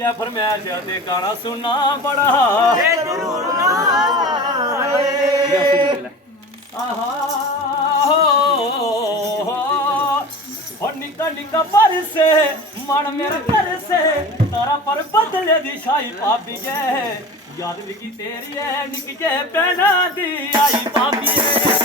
है फरमाइश ते गाना सुनना बड़ा निका निका पर से मन मेरे घर से तारा पर बदले दी शाही पापी है याद विकी तेरी है निके पैना दी आई पापी है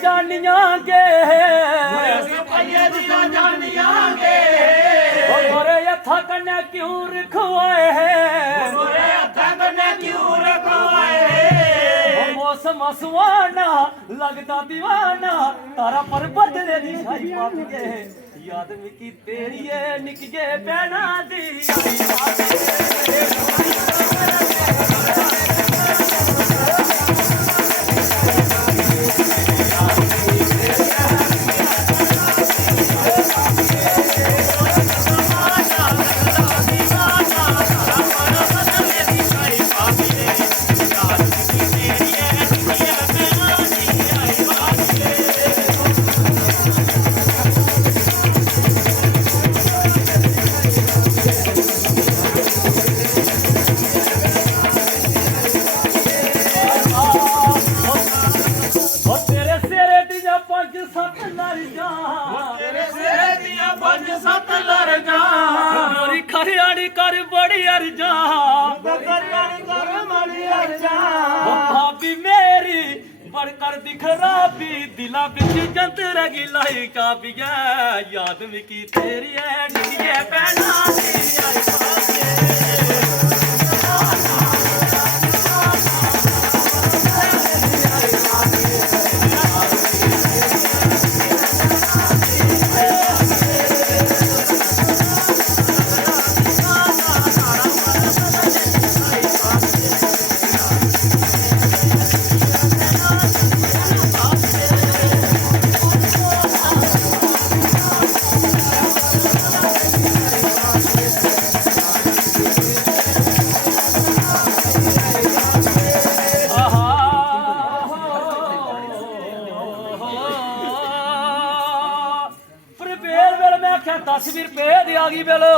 जानिया के हथा कन्या क्यों रखवाए मौसम सुहाना लगता दीवाना तारा पर बदले दी शाही पापी है याद मिकी तेरी है निके पैना दी खरियाड़ी कर बड़ी अर्जा भाभी मेरी बढ़कर दिखरा भी दिला बिच जंतर गिलाई काफी है याद मिकी तेरी है निके पैना ₹10 दी आ गई बेलो